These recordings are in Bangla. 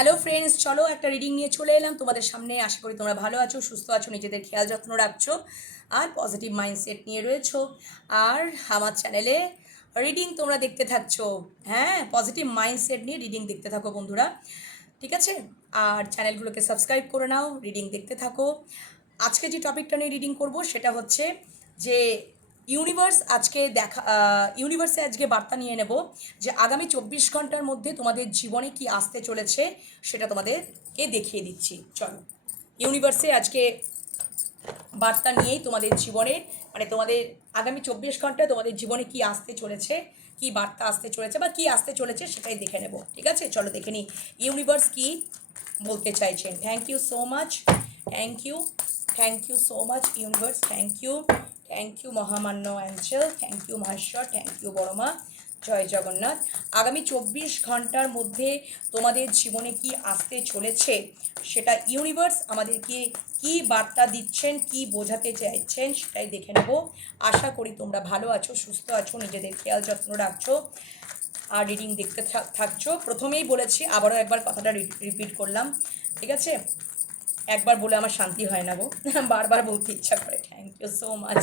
হ্যালো ফ্রেন্ডস চলো একটা রিডিং নিয়ে চলে এলাম। তোমাদের সামনে আশা করি তোমরা ভালো আছো, সুস্থ আছো, নিজেদের খেয়াল যত্ন রাখছো আর পজিটিভ মাইন্ডসেট নিয়ে রয়েছো। আর আমার চ্যানেলে রিডিং তোমরা দেখতে থাকছো। হ্যাঁ পজিটিভ মাইন্ডসেট নিয়ে রিডিং দেখতে থাকো বন্ধুরা। ঠিক আছে? আর চ্যানেলগুলোকে সাবস্ক্রাইব করে নাও রিডিং দেখতে থাকো। আজকে যে টপিকটা নিয়ে রিডিং করব সেটা হচ্ছে যে ইউনিভার্স আজকে দেখা ইউনিভার্সে আজকে বার্তা নিয়ে নেব যে আগামী চব্বিশ ঘণ্টার মধ্যে তোমাদের জীবনে কি আসতে চলেছে সেটা তোমাদেরকে দেখিয়ে দিচ্ছি। চলো। ইউনিভার্সে আজকে বার্তা নিয়েই তোমাদের জীবনে মানে তোমাদের আগামী চব্বিশ ঘন্টায় তোমাদের জীবনে কি আসতে চলেছে, কি বার্তা আসতে চলেছে বা কি আসতে চলেছে সেটাই দেখে নেব। ঠিক আছে? চলো দেখে নিই। ইউনিভার্স কি বলতে চাইছেন thank you so much thank you thank you so much universe thank you thank you মহামান্য angel thank you Maheshwar thank you Boroma জয় জগন্নাথ আগামী চব্বিশ ঘণ্টার মধ্যে তোমাদের জীবনে কি আসতে চলেছে? সেটা ইউনিভার্স আমাদেরকে কি বার্তা দিচ্ছেন, কি বোঝাতে চাইছেন সেটাই দেখে নেব। আশা করি তোমরা ভালো আছো, সুস্থ আছো, নিজেদের খেয়াল যত্ন রাখছো, আর রিডিং দেখতে থাক- থাকছো। প্রথমেই বলেছি, আবারও একবার কথাটা রিপিট করলাম। ঠিক আছে? একবার বলে আমার শান্তি হয় না গো। বারবার বলতে ইচ্ছা করে thank you so much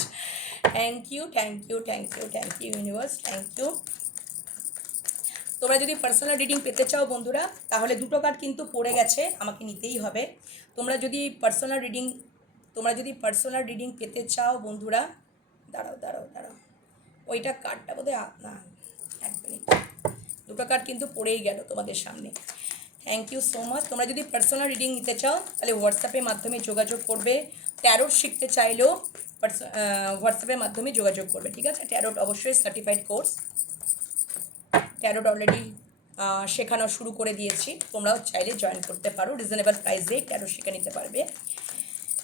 thank you thank you thank you thank you universe thank you তোমরা যদি পার্সোনাল রিডিং পেতে চাও বন্ধুরা, তাহলে দুটো কার্ড কিন্তু পড়ে গেছে, আমাকে নিতেই হবে। তোমরা যদি পার্সোনাল রিডিং তোমরা যদি পার্সোনাল রিডিং পেতে চাও বন্ধুরা, দাঁড়াও দাঁড়াও দাঁড়াও। ওইটা কার্ডটা বোধহয় না, এক মিনিট দুটো কার্ড কিন্তু পড়েই গেল তোমাদের সামনে। থ্যাংক ইউ সো মাচ তোমরা যদি পার্সোনাল রিডিং নিতে চাও, তাহলে হোয়াটসঅ্যাপের মাধ্যমে যোগাযোগ করবে। ট্যারোট শিখতে চাইলেও হোয়াটসঅ্যাপের মাধ্যমে যোগাযোগ করবে, ঠিক আছে? ট্যারোট অবশ্যই সার্টিফাইড কোর্স ট্যারোট অলরেডি শেখানো শুরু করে দিয়েছি। তোমরাও চাইলে জয়েন করতে পারো। রিজনেবল প্রাইসে ট্যারো শিখে নিতে পারবে।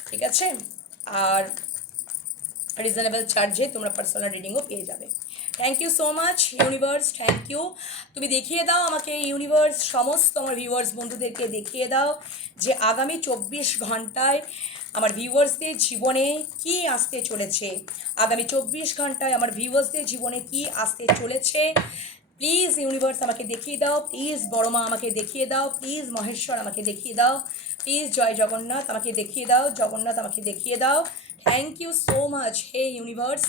ঠিক আছে? আর রিজনেবল চার্জে তোমরা পার্সোনাল রিডিংও পেয়ে যাবে। Thank you so much universe thank you তুমি দেখিয়ে দাও আমাকে ইউনিভার্স সমস্ত আমার ভিউয়ার্স বন্ধুদেরকে দেখিয়ে দাও যে আগামী চব্বিশ ঘন্টায় আমার ভিউয়ার্সদের জীবনে কি আসতে চলেছে। আগামী চব্বিশ ঘন্টায় আমার ভিউয়ার্সদের জীবনে কি আসতে চলেছে। প্লিজ ইউনিভার্স আমাকে দেখিয়ে দাও। প্লিজ বড়মা আমাকে দেখিয়ে দাও। প্লিজ মহেশ্বর, আমাকে দেখিয়ে দাও। প্লিজ জয় জগন্নাথ, আমাকে দেখিয়ে দাও। জগন্নাথ, আমাকে দেখিয়ে দাও। Thank you so much hey universe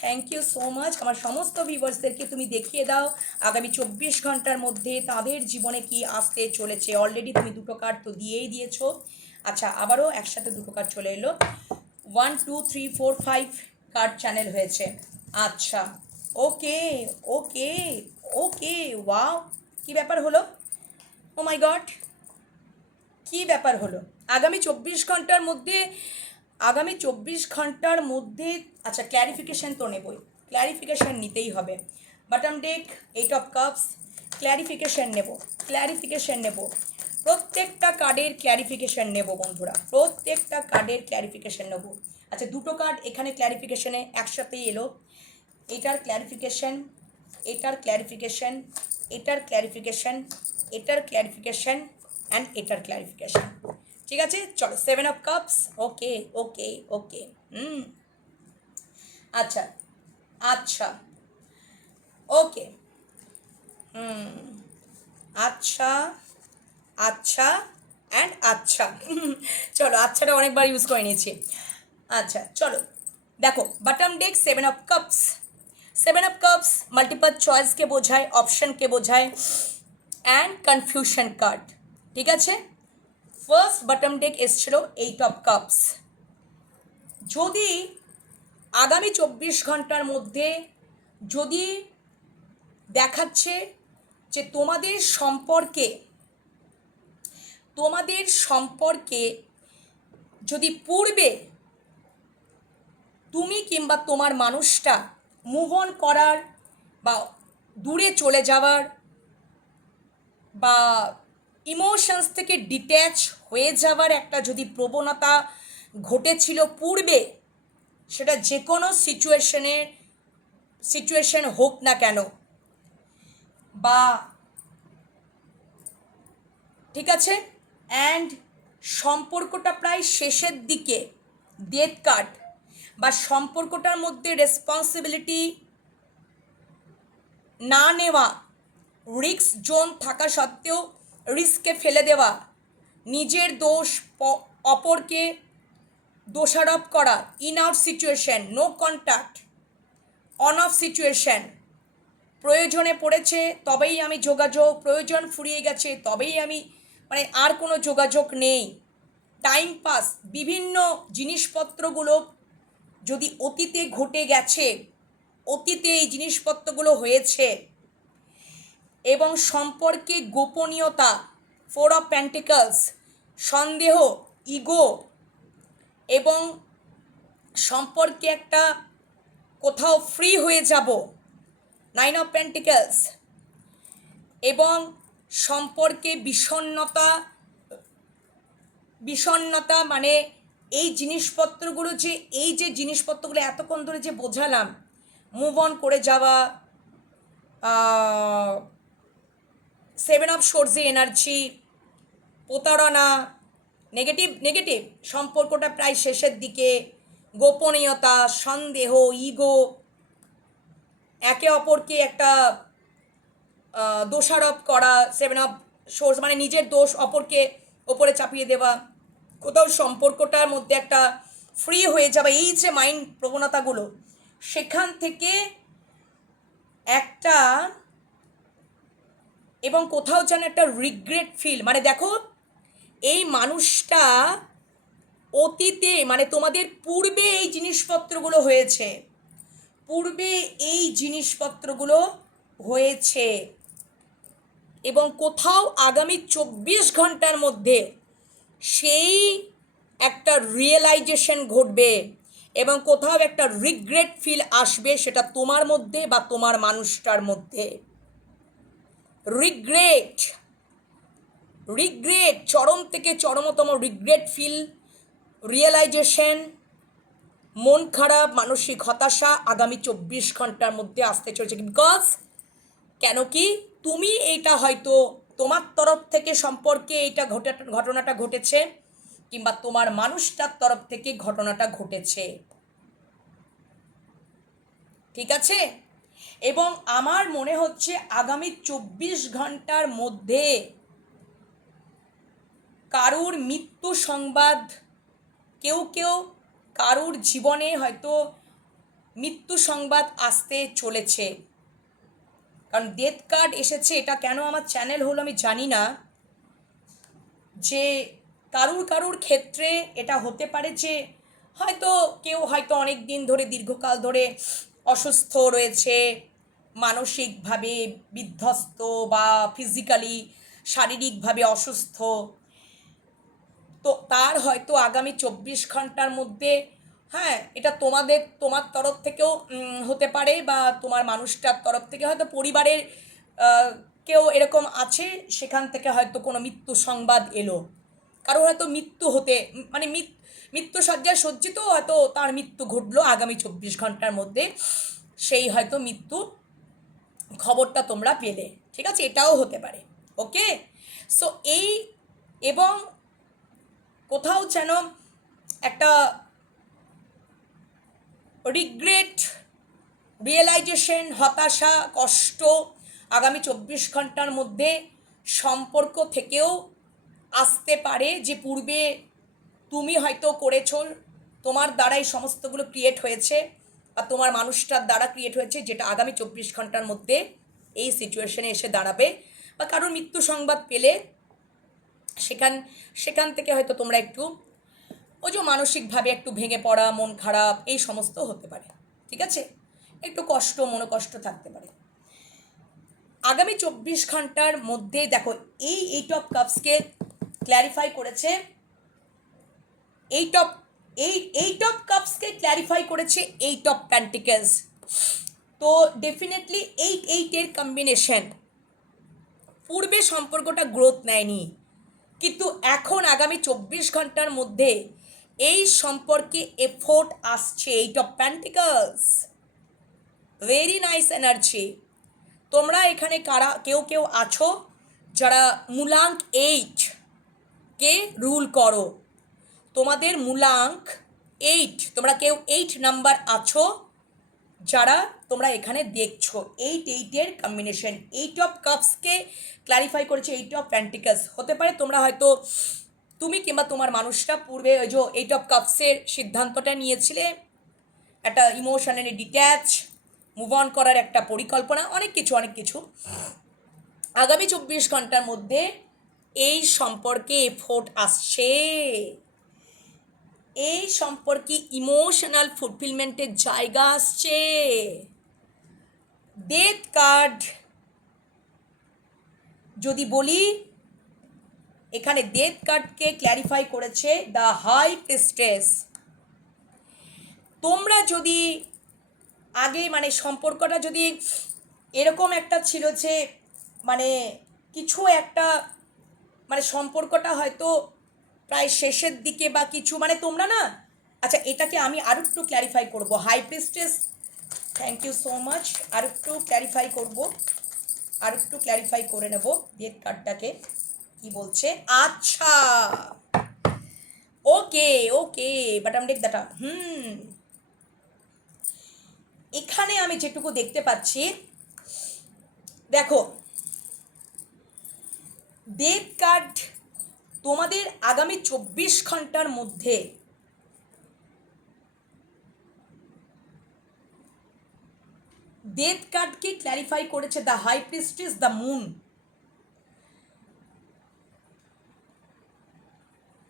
thank you so much আমার সমস্ত ভিউয়ার্সদেরকে তুমি দেখিয়ে দাও। আগামী চব্বিশ ঘণ্টার মধ্যে তাদের জীবনে কি আসতে চলেছে? অলরেডি তুমি দুটো কার্ড তো দিয়েই দিয়েছ। আচ্ছা আবারও একসাথে দুটো কার্ড চলে এলো। One two three four five card channel হয়েছে। আচ্ছা ওকে ওকে ওকে ওয়াও কি ব্যাপার হলো? ও মাই গড কি ব্যাপার হলো? আগামী চব্বিশ ঘণ্টার মধ্যে আগামী চব্বিশ ঘণ্টার মধ্যে আচ্ছা ক্ল্যারিফিকেশান তো নেবই। ক্ল্যারিফিকেশান নিতেই হবে। Bottom deck eight of cups clarification নেব। ক্ল্যারিফিকেশান নেব। প্রত্যেকটা কার্ডের ক্ল্যারিফিকেশান নেব, বন্ধুরা। প্রত্যেকটা কার্ডের ক্ল্যারিফিকেশান নেব। আচ্ছা দুটো কার্ড এখানে ক্ল্যারিফিকেশানে একসাথেই এলো। এটার ক্ল্যারিফিকেশান এটার ক্ল্যারিফিকেশান এটার ক্ল্যারিফিকেশান এটার ক্ল্যারিফিকেশান অ্যান্ড এটার ক্ল্যারিফিকেশান ঠিক আছে চলো seven of cups okay okay okay hmm আচ্ছা আচ্ছা ওকে হুম আচ্ছা আচ্ছা অ্যান্ড আচ্ছা চলো আচ্ছাটা অনেকবার ইউজ করে নিয়েছি। আচ্ছা চলো। দেখো bottom deck seven of cups seven of cups multiple চয়েসকে বোঝায় অপশনকে বোঝায় অ্যান্ড কনফিউশন কার্ড ঠিক আছে? ফার্স্ট বাটম ডেক এসছিল এইট অফ কাপস যদি আগামী চব্বিশ ঘণ্টার মধ্যে যদি দেখাচ্ছে যে তোমাদের সম্পর্কে তোমাদের সম্পর্কে যদি পূর্বে তুমি কিংবা তোমার মানুষটা মুভ অন করার বা দূরে চলে যাওয়ার বা ইমোশনস থেকে ডিট্যাচ হয়ে যাওয়ার একটা যদি প্রবণতা ঘটেছিল পূর্বে, সেটা যে কোনো সিচুয়েশনের সিচুয়েশন হোক না কেন, বা ঠিক আছে? অ্যান্ড সম্পর্কটা প্রায় শেষের দিকে ডেথ কার্ড বা সম্পর্কটার মধ্যে রেসপন্সিবিলিটি না নেওয়া রিক্স জোন থাকা সত্ত্বেও রিস্কে ফেলে দেওয়া, নিজের দোষ অপরকে দোষারোপ করা in out situation no contact on off situation প্রয়োজনে পড়েছে, তবেই আমি যোগাযোগ, প্রয়োজন ফুরিয়ে গেছে, তবেই আমি মানে আর কোনো যোগাযোগ নেই। টাইম পাস বিভিন্ন জিনিসপত্রগুলো যদি অতীতে ঘটে গেছে, অতীতে এই জিনিসপত্রগুলো হয়েছে এবং সম্পর্কে গোপনীয়তা ফোর অফ প্যান্টিকলস সন্দেহ ইগো এবং সম্পর্কে একটা কোথাও ফ্রি হয়ে যাব নাইন অফ প্যান্টিকলস এবং সম্পর্কে বিষণ্ণতা বিষণ্ণতা মানে এই জিনিসপত্রগুলো যে, এই যে জিনিসপত্রগুলো এতক্ষণ ধরে যে বোঝালাম মুভ অন করে যাওয়া সেভেন অফ সোর্সে এনার্জি প্রতারণা নেগেটিভ নেগেটিভ সম্পর্কটা প্রায় শেষের দিকে। গোপনীয়তা, সন্দেহ ইগো একে অপরকে একটা দোষারোপ করা সেভেন অফ সোর্স মানে নিজের দোষ অপরকে ওপরে চাপিয়ে দেওয়া। কোথাও সম্পর্কটার মধ্যে একটা ফ্রি হয়ে যাবে। এই যে মাইন্ড প্রবণতাগুলো, সেখান থেকে একটা এবং কোথাও যেন একটা রিগ্রেট ফিল মানে দেখো, এই মানুষটা অতীতে মানে তোমাদের পূর্বে এই জিনিসপত্রগুলো হয়েছে। পূর্বে এই জিনিসপত্রগুলো হয়েছে। এবং কোথাও আগামী চব্বিশ ঘণ্টার মধ্যে সেই একটা রিয়েলাইজেশন ঘটবে এবং কোথাও একটা রিগ্রেট ফিল আসবে সেটা তোমার মধ্যে বা তোমার মানুষটার মধ্যে। রিগ্রেট রিগ্রেট চরম থেকে চরমতম রিগ্রেট ফিল রিয়েলাইজেশন মন খারাপ, মানসিক হতাশা আগামী চব্বিশ ঘণ্টার মধ্যে আসতে চলেছে। বিকজ কেন কি? তুমি এইটা হয়তো তোমার তরফ থেকে সম্পর্কে এইটা ঘটে, ঘটনাটা ঘটেছে, কিংবা তোমার মানুষটার তরফ থেকে ঘটনাটা ঘটেছে। ঠিক আছে? এবং আমার মনে হচ্ছে আগামী চব্বিশ ঘণ্টার মধ্যে কারুর মৃত্যু সংবাদ, কেউ কেউ কারুর জীবনে হয়তো মৃত্যু সংবাদ আসতে চলেছে। কারণ ডেথ কার্ড এসেছে, এটা কেন আমার চ্যানেল হলো আমি জানি না। যে কারুর কারুর ক্ষেত্রে এটা হতে পারে যে হয়তো কেউ হয়তো অনেক দিন ধরে, দীর্ঘকাল ধরে অসুস্থ রয়েছে মানসিকভাবে বিধ্বস্ত বা ফিজিক্যালি শারীরিকভাবে অসুস্থ। তো তার হয়তো আগামী চব্বিশ ঘণ্টার মধ্যে হ্যাঁ এটা তোমাদের, তোমার তরফ থেকেও হতে পারে বা তোমার মানুষটার তরফ থেকে হয়তো পরিবারের কেউ এরকম আছে, সেখান থেকে হয়তো কোনো মৃত্যু সংবাদ এলো। কারও হয়তো মৃত্যু হতে মানে মৃত- মৃত্যু সজ্জায় সজ্জিত, হয়তো তার মৃত্যু ঘটলো আগামী চব্বিশ ঘণ্টার মধ্যে, সেই হয়তো মৃত্যু খবরটা তোমরা পেলে, ঠিক আছে? এটাও হতে পারে, ওকে? সো এই এবং কোথাও যেন একটা রিগ্রেট রিয়েলাইজেশন হতাশা, কষ্ট আগামী চব্বিশ ঘণ্টার মধ্যে সম্পর্ক থেকেও আসতে পারে, যে পূর্বে তুমি হয়তো করেছ, তোমার দ্বারা এই সমস্তগুলো ক্রিয়েট হয়েছে। বা তোমার মানুষটার দ্বারা ক্রিয়েট হয়েছে যেটা আগামী চব্বিশ ঘণ্টার মধ্যে এই সিচুয়েশনে এসে দাঁড়াবে বা কারোর মৃত্যু সংবাদ পেলে সেখান সেখান থেকে হয়তো তোমরা একটু ওই যে মানসিকভাবে একটু ভেঙে পড়া, মন খারাপ, এই সমস্ত হতে পারে, ঠিক আছে? একটু কষ্ট, মনোকষ্ট থাকতে পারে। আগামী চব্বিশ ঘণ্টার মধ্যে দেখো, এই এইট অফ কাপসকে ক্ল্যারিফাই করেছে এইট অফ এই এইট অফ কাপসকে ক্ল্যারিফাই করেছে এইট অফ প্যান্টিকেলস তো ডেফিনেটলি এইট এইটের কম্বিনেশন পূর্বে সম্পর্কটা গ্রোথ নেয়নি। কিন্তু এখন আগামী চব্বিশ ঘণ্টার মধ্যে এই সম্পর্কে এফোর্ট আসছে eight of pentacles very nice energy তোমরা এখানে কারা, কেউ কেউ আছো যারা মূলাঙ্ক এইট কে রুল করো। তোমাদের মূলাঙ্ক এইট তোমরা কেউ এইট নাম্বার আছো? যারা তোমরা এখানে দেখছ এইট এইটের কম্বিনেশন এইট অফ কাপসকে ক্লারিফাই করেছে এইট অফ প্যান্টিকাস হতে পারে তোমরা হয়তো তুমি কিংবা তোমার মানুষটা পূর্বে ওই যে এইট অফ কাপসের সিদ্ধান্তটা নিয়েছিলে। একটা ইমোশনালি ডিট্যাচ মুভ অন করার একটা পরিকল্পনা, অনেক কিছু অনেক কিছু। আগামী চব্বিশ ঘণ্টার মধ্যে এই সম্পর্কে এফোর্ট আসছে। এই সম্পর্কে ইমোশনাল ফুলফিলমেন্টের জায়গা আসছে। ডেথ কার্ড যদি বলি, এখানে ডেথ কার্ডকে ক্ল্যারিফাই করেছে দ্য হাই প্রিস্টেস তোমরা যদি আগে মানে সম্পর্কটা যদি এরকম একটা ছিল যে মানে কিছু একটা মানে সম্পর্কটা হয়তো প্রায় শেষের দিকে বা কিছু মানে তোমরা না আচ্ছা এটাকে আমি আরও একটু ক্ল্যারিফাই করব। High priestess thank you so much আর একটু ক্ল্যারিফাই করব। আর একটু ক্ল্যারিফাই করে নেব ডেট কার্ডটাকে কি বলছে? আচ্ছা। Okay okay bottom deck দ্যাটা হুম। এখানে আমি যেটুকু দেখতে পাচ্ছি, দেখো ডেট কার্ড তোমাদের আগামী চব্বিশ ঘণ্টার মধ্যে ডেথ কার্ডকে ক্ল্যারিফাই করেছে the high priestess the moon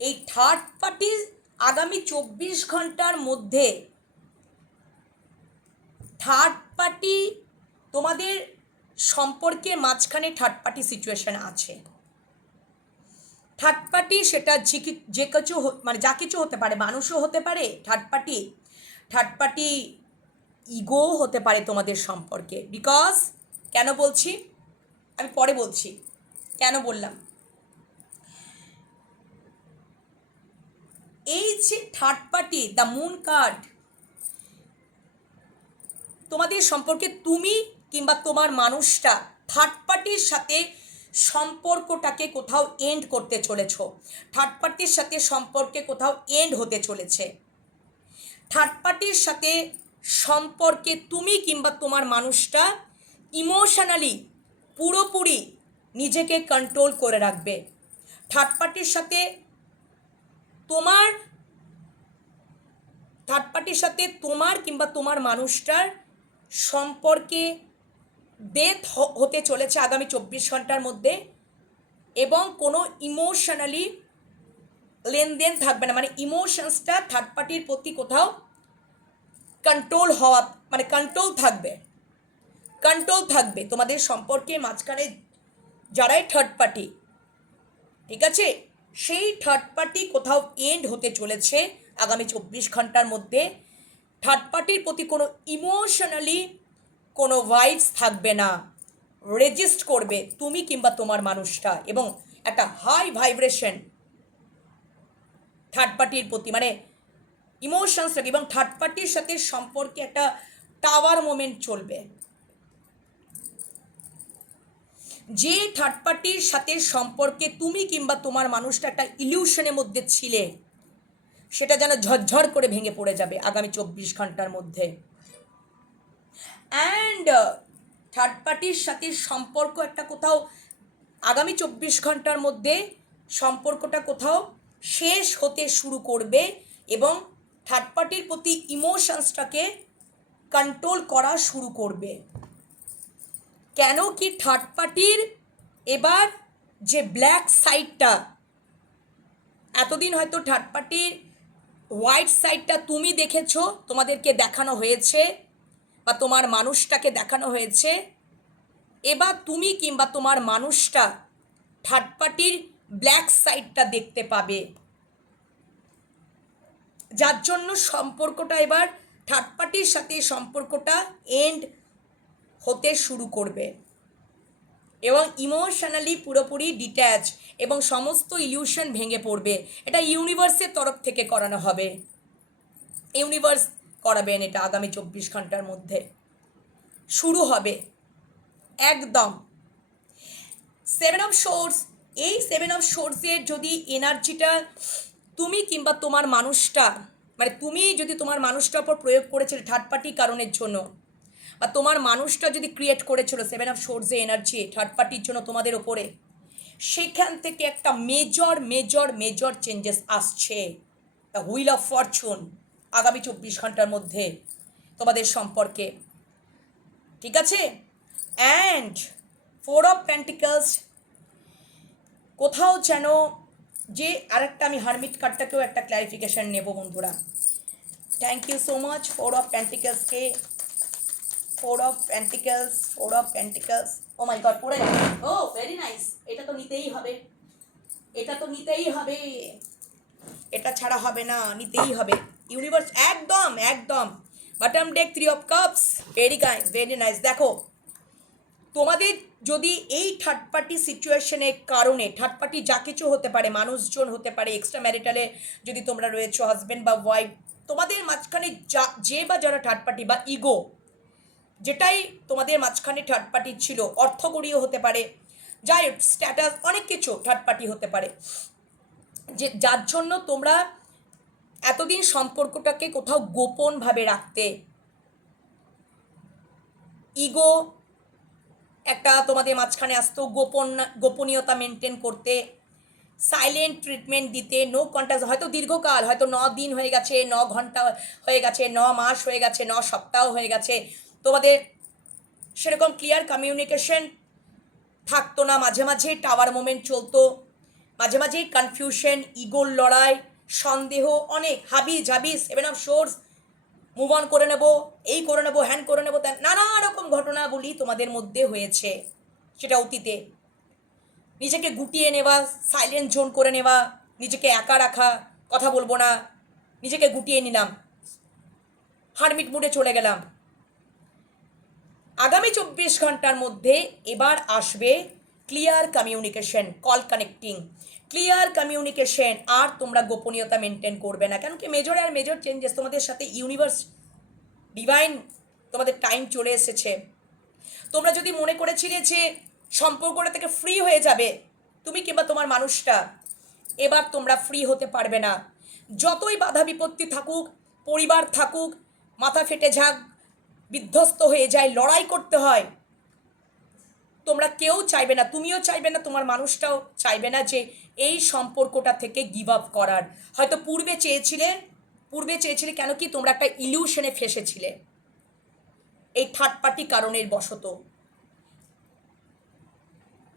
এই থার্ড পার্টি আগামী চব্বিশ ঘণ্টার মধ্যে থার্ড পার্টি তোমাদের সম্পর্কের মাঝখানে থার্ড পার্টি সিচুয়েশন আছে। থার্ড পার্টি সেটা যে কিছু মানে যা কিছু হতে পারে, মানুষও হতে পারে third party third party ego হতে পারে তোমাদের সম্পর্কে। বিকজ কেন বলছি? আমি পরে বলছি। কেন বললাম? এই যে third party the moon card তোমাদের সম্পর্কে তুমি কিংবা তোমার মানুষটা থার্ড পার্টির সাথে সম্পর্কটাকে কোথাও এন্ড করতে চলেছ। থার্ড পার্টির সাথে সম্পর্কে কোথাও এন্ড হতে চলেছে। থার্ড পার্টির সাথে সম্পর্কে তুমি কিংবা তোমার মানুষটা ইমোশনালি পুরোপুরি নিজেকে কন্ট্রোল করে রাখবে। থার্ড পার্টির সাথে তোমার থার্ড পার্টির সাথে তোমার কিংবা তোমার মানুষটার সম্পর্কে ডেথ হতে চলেছে আগামী চব্বিশ ঘণ্টার মধ্যে এবং কোনো ইমোশনালি লেনদেন থাকবে না। মানে ইমোশনসটা থার্ড পার্টির প্রতি কোথাও কন্ট্রোল হওয়া মানে কন্ট্রোল থাকবে। কন্ট্রোল থাকবে তোমাদের সম্পর্কের মাঝখানে যারাই থার্ড পার্টি ঠিক আছে? সেই থার্ড পার্টি কোথাও এন্ড হতে চলেছে আগামী চব্বিশ ঘণ্টার মধ্যে। থার্ড পার্টির প্রতি কোনো ইমোশনালি কোনো ভাইবস থাকবে না। রেজিস্ট করবে তুমি কিংবা তোমার মানুষটা এবং একটা হাই ভাইব্রেশন থার্ড পার্টির প্রতি মানে ইমোশনস এবং থার্ড পার্টির সাথে সম্পর্কে একটা টাওয়ার মোমেন্ট চলবে। যে থার্ড পার্টির সাথে সম্পর্কে তুমি কিংবা তোমার মানুষটা একটা ইলিউশনের মধ্যে ছিলে, সেটা যেন ঝরঝর করে ভেঙে পড়ে যাবে আগামী চব্বিশ ঘণ্টার মধ্যে। অ্যান্ড থার্ড পার্টির সাথে সম্পর্ক একটা কোথাও আগামী চব্বিশ ঘণ্টার মধ্যে সম্পর্কটা কোথাও শেষ হতে শুরু করবে এবং থার্ড পার্টির প্রতি ইমোশনসটাকে কন্ট্রোল করা শুরু করবে। কেন কি থার্ড পার্টির এবার যে ব্ল্যাক সাইডটা এতদিন হয়তো থার্ড পার্টির হোয়াইট সাইডটা তুমি দেখেছ, তোমাদেরকে দেখানো হয়েছে। বা তোমার মানুষটাকে দেখানো হয়েছে, এবার তুমি কিংবা তোমার মানুষটা থার্ড পার্টির ব্ল্যাক সাইডটা দেখতে পাবে। যার জন্য সম্পর্কটা এবার থার্ড পার্টির সাথে সম্পর্কটা এন্ড হতে শুরু করবে। এবং ইমোশনালি পুরোপুরি ডিট্যাচ এবং সমস্ত ইলিউশন ভেঙে পড়বে। এটা ইউনিভার্সের তরফ থেকে করানো হবে। ইউনিভার্স করাবেন এটা আগামী চব্বিশ ঘণ্টার মধ্যে। শুরু হবে একদম। সেভেন অফ সোর্স এই সেভেন অফ সোর্সের যদি এনার্জিটা তুমি কিংবা তোমার মানুষটা মানে তুমি যদি তোমার মানুষটার উপর প্রয়োগ করেছিলে থার্ড পার্টি কারণের জন্য, বা তোমার মানুষটা যদি ক্রিয়েট করেছিল সেভেন অফ সোর্সে এনার্জি থার্ড পার্টির জন্য তোমাদের ওপরে সেখান থেকে একটা মেজর মেজর মেজর চেঞ্জেস আসছে। দ্য হুইল অফ ফরচুন আগামী চব্বিশ ঘণ্টার মধ্যে তোমাদের সম্পর্কে। ঠিক আছে? অ্যান্ড ফোর অফ প্যান্টিকালস কোথাও যেন যে আরেকটা আমি হারমিট কার্ডটাকেও একটা ক্ল্যারিফিকেশান নেব বন্ধুরা। Thank you so much four of প্যান্টিকালসকে four of pentacles four of pentacles oh my god পড়ে ও ভেরি নাইস এটা তো নিতেই হবে। এটা তো নিতেই হবে। এটা ছাড়া হবে না, নিতেই হবে। ইউনিভার্স একদম একদম। Bottom deck three of cups very guys very nice দেখো, তোমাদের যদি এই থার্ড পার্টি সিচুয়েশনের কারণে থার্ড পার্টি যা কিছু হতে পারে, মানুষজন হতে পারে এক্সট্রা ম্যারিটালে যদি তোমরা রয়েছো হাজব্যান্ড বা ওয়াইফ তোমাদের মাঝখানে যা, যে বা যারা থার্ড পার্টি বা ইগো যেটাই তোমাদের মাঝখানে থার্ড পার্টি ছিল, অর্থকরীয় হতে পারে, যাই স্ট্যাটাস অনেক কিছু থার্ড পার্টি হতে পারে। যে, যার জন্য তোমরা এতদিন সম্পর্কটাকে কোথাও গোপনভাবে রাখতে ইগো একটা তোমাদের মাঝখানে আসতো, গোপন, গোপনীয়তা মেনটেন করতে সাইলেন্ট ট্রিটমেন্ট দিতে নো কন্ট্যাক্ট হয়তো দীর্ঘকাল, হয়তো ন দিন হয়ে গেছে, ন ঘণ্টা হয়ে গেছে, ন মাস হয়ে গেছে, ন সপ্তাহ হয়ে গেছে, তোমাদের সেরকম ক্লিয়ার কমিউনিকেশন থাকতো না। মাঝে মাঝে টাওয়ার মোমেন্ট চলতো, মাঝে মাঝেই কনফিউশন ইগোর লড়াই সন্দেহ, অনেক হাবি ঝাবি seven of swords move on করে নেব, এই করে নেব হ্যান করে নেব নানা রকম ঘটনাবলী তোমাদের মধ্যে হয়েছে, সেটা অতীতে। নিজেকে গুটিয়ে নেওয়া সাইলেন্ট জোন করে নেওয়া, নিজেকে একা রাখা, কথা বলব না, নিজেকে গুটিয়ে নিলাম হারমিট মুডে চলে গেলাম। আগামী চব্বিশ ঘণ্টার মধ্যে এবার আসবে clear communication call connecting clear communication আর তোমরা গোপনীয়তা মেনটেন করবে না। কেন কি মেজর আর মেজর চেঞ্জেস তোমাদের সাথে ইউনিভার্স ডিভাইন তোমাদের টাইম চলে এসেছে। তোমরা যদি মনে করেছিলে যে সম্পর্কটা থেকে ফ্রি হয়ে যাবে, তুমি কিংবা তোমার মানুষটা, এবার তোমরা ফ্রি হতে পারবে না। যতই বাধা বিপত্তি থাকুক, পরিবার থাকুক, মাথা ফেটে যাক, বিধ্বস্ত হয়ে যায়, লড়াই করতে হয় তোমরা কেউ চাইবে না, তুমিও চাইবে না, তোমার মানুষটাও চাইবে না যে এই সম্পর্কটা থেকে গিভ আপ করার। হয়তো পূর্বে চেয়েছিলে পূর্বে চেয়েছিলে কেন কি তোমরা একটা ইলিউশনে ফেসেছিলে। এই থার্ড পার্টি কারণের বশত।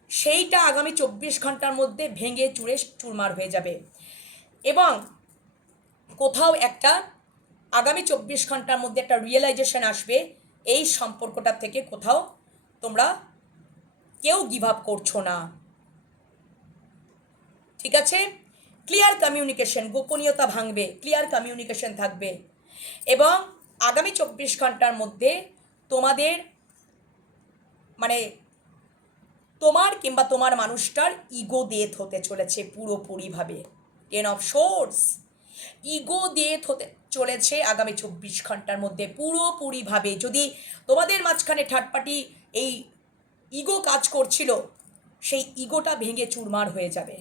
সেইটা আগামী চব্বিশ ঘণ্টার মধ্যে ভেঙে চুড়ে চুরমার হয়ে যাবে। এবং কোথাও একটা আগামী চব্বিশ ঘণ্টার মধ্যে একটা রিয়েলাইজেশন আসবে, এই সম্পর্কটা থেকে কোথাও তোমরা কেউ গিভ আপ করছ না। ঠিক আছে? ক্লিয়ার কমিউনিকেশন গোপনীয়তা ভাঙবে ক্লিয়ার কমিউনিকেশন থাকবে। এবং আগামী চব্বিশ ঘণ্টার মধ্যে তোমাদের মানে তোমার কিংবা তোমার মানুষটার ইগো ডেথ হতে চলেছে পুরোপুরিভাবে। Ten of swords ego death হতে চলেছে আগামী চব্বিশ ঘণ্টার মধ্যে পুরোপুরিভাবে। যদি তোমাদের মাঝখানে পার্টি এই ইগো কাজ করছিল, সেই ইগোটা ভেঙে চুরমার হয়ে যাবে।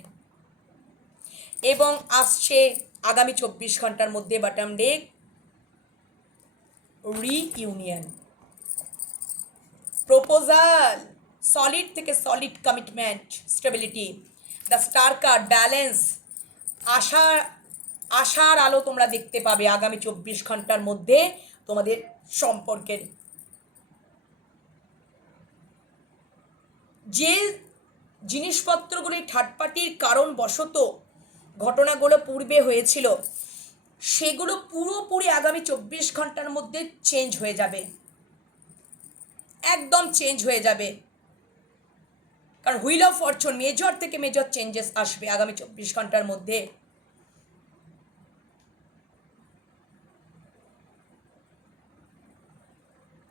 এবং আসছে আগামী চব্বিশ ঘণ্টার মধ্যে bottom deck reunion. Proposal, solid থেকে solid commitment, stability, the star card, balance আশার আশার আলো তোমরা দেখতে পাবে আগামী চব্বিশ ঘণ্টার মধ্যে তোমাদের সম্পর্কের যে জিনিসপত্রগুলি থার্ড পার্টির কারণ বশত ঘটনাগুলো পূর্বে হয়েছিল, সেগুলো পুরোপুরি আগামী চব্বিশ ঘণ্টার মধ্যে চেঞ্জ হয়ে যাবে। একদম চেঞ্জ হয়ে যাবে। কারণ হুইল অফ ফরচুন মেজর থেকে মেজর চেঞ্জেস আসবে আগামী চব্বিশ ঘণ্টার মধ্যে।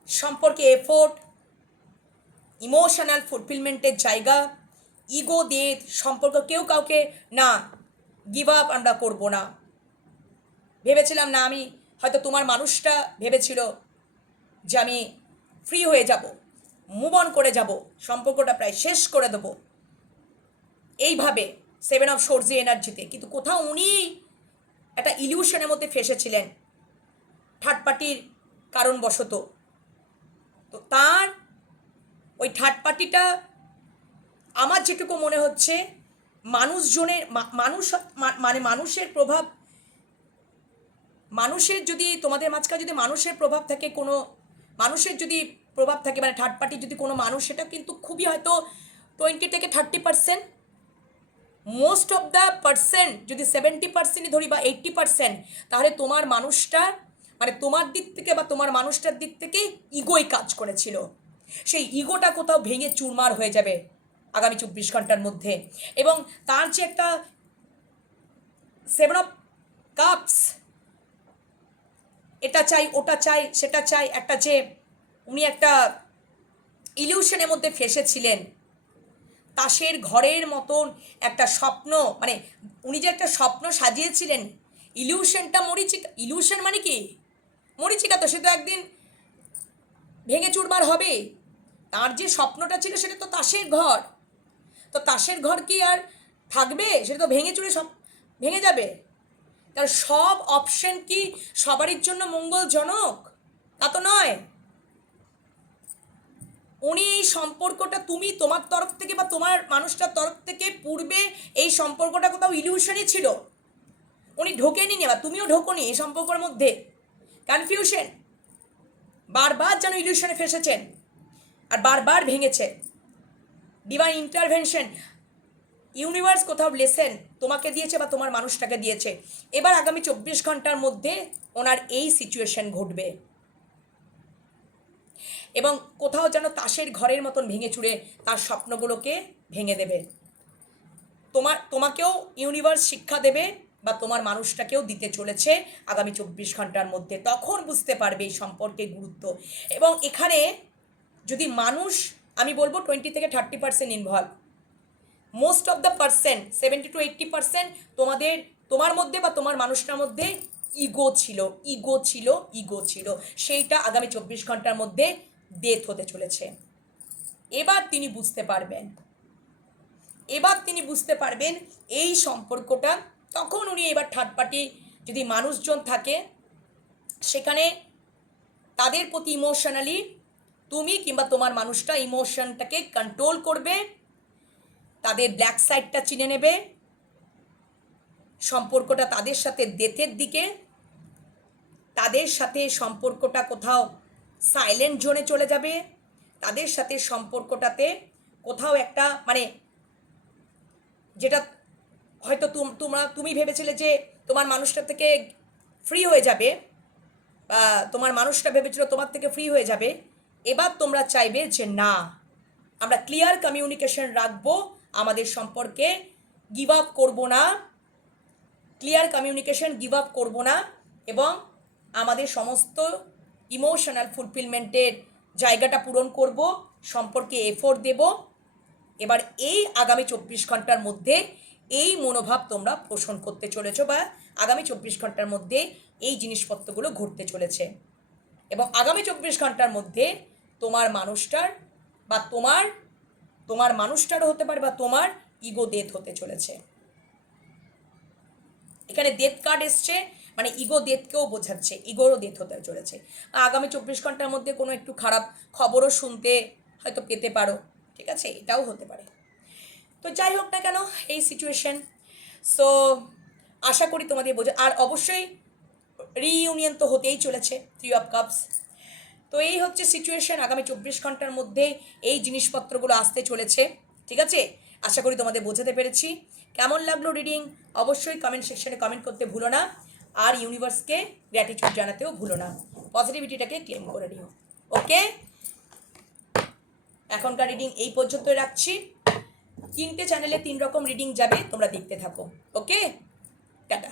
সম্পর্কে এফোর্ট ইমোশনাল ফুলফিলমেন্টের জায়গা ইগো দিয়ে সম্পর্ক কেউ কাউকে না গিভ আপ আমরা করব না। ভেবেছিলাম না আমি হয়তো তোমার মানুষটা ভেবেছিল যে আমি ফ্রি হয়ে যাব মুভ অন করে যাব, সম্পর্কটা প্রায় শেষ করে দেবো। এইভাবে সেভেন অফ সর্জি এনার্জিতে কিন্তু কোথাও উনি একটা ইলিউশনের মধ্যে ফেসেছিলেন থার্ড পার্টির কারণবশত। তো তার ওই থার্ড পার্টিটা আমার যেটুকু মনে হচ্ছে, মানুষজনের মানুষ মানে মানুষের প্রভাব, মানুষের যদি তোমাদের মাঝখানে যদি মানুষের প্রভাব থাকে কোনো, মানুষের যদি প্রভাব থাকে মানে থার্ড পার্টি যদি কোনো মানুষ, সেটা কিন্তু খুবই হয়তো টোয়েন্টি থেকে thirty percent most of the percent যদি সেভেন্টি পার্সেন্টই ধরি বা এইট্টি পার্সেন্ট তাহলে তোমার মানুষটা মানে তোমার দিক থেকে বা তোমার মানুষটার দিক থেকে ইগোই কাজ করেছিল। সেই ইগোটা কোথাও ভেঙে চুরমার হয়ে যাবে আগামী চব্বিশ ঘণ্টার মধ্যে। এবং তার যে একটা সেভেন অফ কাপস এটা চাই, ওটা চাই, সেটা চাই, একটা যে উনি একটা ইলিউশনের মধ্যে ফেসেছিলেন। তাসের ঘরের মতন একটা স্বপ্ন মানে উনি যে একটা স্বপ্ন সাজিয়েছিলেন ইলিউশনটা মরিচিকা ইলিউশন মানে কি? মরিচিকা তো সে তো একদিন ভেঙে চুরমার হবে। তার যে স্বপ্নটা ছিল সেটা তো তাসের ঘর। তো তাসের ঘর কি আর থাকবে? সেটা তো ভেঙে চুরে সব ভেঙে যাবে। তার সব অপশন কি সবারই জন্য মঙ্গলজনক? তা তো নয়। উনি এই সম্পর্কটা তুমি তোমার তরফ থেকে বা তোমার মানুষটার তরফ থেকে পূর্বে এই সম্পর্কটা কোথাও ইলিউশনই ছিল। উনি ঢোকেনি বা তুমিও ঢোকনি এই সম্পর্কের মধ্যে। কনফিউশন বারবার যেন ইলিউশনে ফেসেছেন। আর বারবার ভেঙেছে। ডিভাইন ইন্টারভেনশন ইউনিভার্স কোথাও লেসেন তোমাকে দিয়েছে বা তোমার মানুষটাকে দিয়েছে। এবার আগামী চব্বিশ ঘণ্টার মধ্যে ওনার এই সিচুয়েশন ঘটবে। এবং কোথাও যেন তাসের ঘরের মতন ভেঙে চুড়ে তার স্বপ্নগুলোকে ভেঙে দেবে। তোমার, তোমাকেও ইউনিভার্স শিক্ষা দেবে বা তোমার মানুষটাকেও দিতে চলেছে আগামী চব্বিশ ঘণ্টার মধ্যে। তখন বুঝতে পারবে এই সম্পর্কে গুরুত্ব। এবং এখানে যদি মানুষ, আমি বলব টোয়েন্টি থেকে thirty percent involve most of the percent seventy to eighty percent তোমাদের, তোমার মধ্যে বা তোমার মানুষটার মধ্যে ইগো ছিল ইগো ছিল ইগো ছিল। সেইটা আগামী চব্বিশ ঘণ্টার মধ্যে ডেথ হতে চলেছে। এবার তিনি বুঝতে পারবেন, এবার তিনি বুঝতে পারবেন এই সম্পর্কটা, তখন উনি এবার থার্ড পার্টি যদি মানুষজন থাকে, সেখানে তাদের প্রতি ইমোশনালি তুমি কিংবা তোমার মানুষটা ইমোশনটাকে কন্ট্রোল করবে, তাদের ব্ল্যাক সাইডটা চিনে নেবে, সম্পর্কটা তাদের সাথে ডেথের দিকে, তাদের সাথে সম্পর্কটা কোথাও সাইলেন্ট জোনে চলে যাবে, তাদের সাথে সম্পর্কটাতে কোথাও একটা মানে যেটা হয়তো তুম- তোমরা, তুমি ভেবেছিলে যে তোমার মানুষটা থেকে ফ্রি হয়ে যাবে, বা তোমার মানুষটা ভেবেছিল তোমার থেকে ফ্রি হয়ে যাবে এবার তোমরা চাইবে যে না, আমরা ক্লিয়ার কমিউনিকেশন রাখব, আমাদের সম্পর্কে গিভ আপ করব না ক্লিয়ার কমিউনিকেশন গিভ আপ করব না, এবং আমাদের সমস্ত ইমোশনাল ফুলফিলমেন্টের জায়গাটা পূরণ করব, সম্পর্কে এফোর্ট দেব। এবার এই আগামী চব্বিশ ঘণ্টার মধ্যে এই মনোভাব তোমরা পোষণ করতে চলেছো বা আগামী চব্বিশ ঘণ্টার মধ্যে এই জিনিসপত্রগুলো ঘটতে চলেছে। এবং আগামী চব্বিশ ঘণ্টার মধ্যে তোমার মানুষটার বা তোমার তোমার মানুষটারও হতে পারে বা তোমার ইগো ডেথ হতে চলেছে। এখানে ডেথ কার্ড এসছে মানে ইগো ডেথকেও বোঝাচ্ছে ইগোরও ডেথ হতে চলেছে। আগামী চব্বিশ ঘণ্টার মধ্যে কোনো একটু খারাপ খবরও শুনতে হয়তো পেতে পারো, ঠিক আছে? এটাও হতে পারে। তো যাই হোক না কেন, এই সিচুয়েশন সো আশা করি তোমাদের বোঝা আর অবশ্যই রিইউনিয়ন তো হতেই চলেছে থ্রি অফ কাপস তো এই হচ্ছে সিচুয়েশন আগামী চব্বিশ ঘণ্টার মধ্যে এই জিনিসপত্রগুলো আসতে চলেছে, ঠিক আছে? আশা করি তোমাদের বোঝাতে পেরেছি। কেমন লাগল রিডিং অবশ্যই কমেন্ট সেকশনে কমেন্ট করতে ভুলো না। আর ইউনিভার্সকে গ্র্যাটিটিউড জানাতেও ভুলো না। পজিটিভিটিটাকে ক্লেম করে নিও। ওকে এখনকার রিডিং এই পর্যন্তই রাখছি। তিনটে চ্যানেলে তিন রকম রিডিং যাবে, তোমরা দেখতে থাকো। ওকে টাটা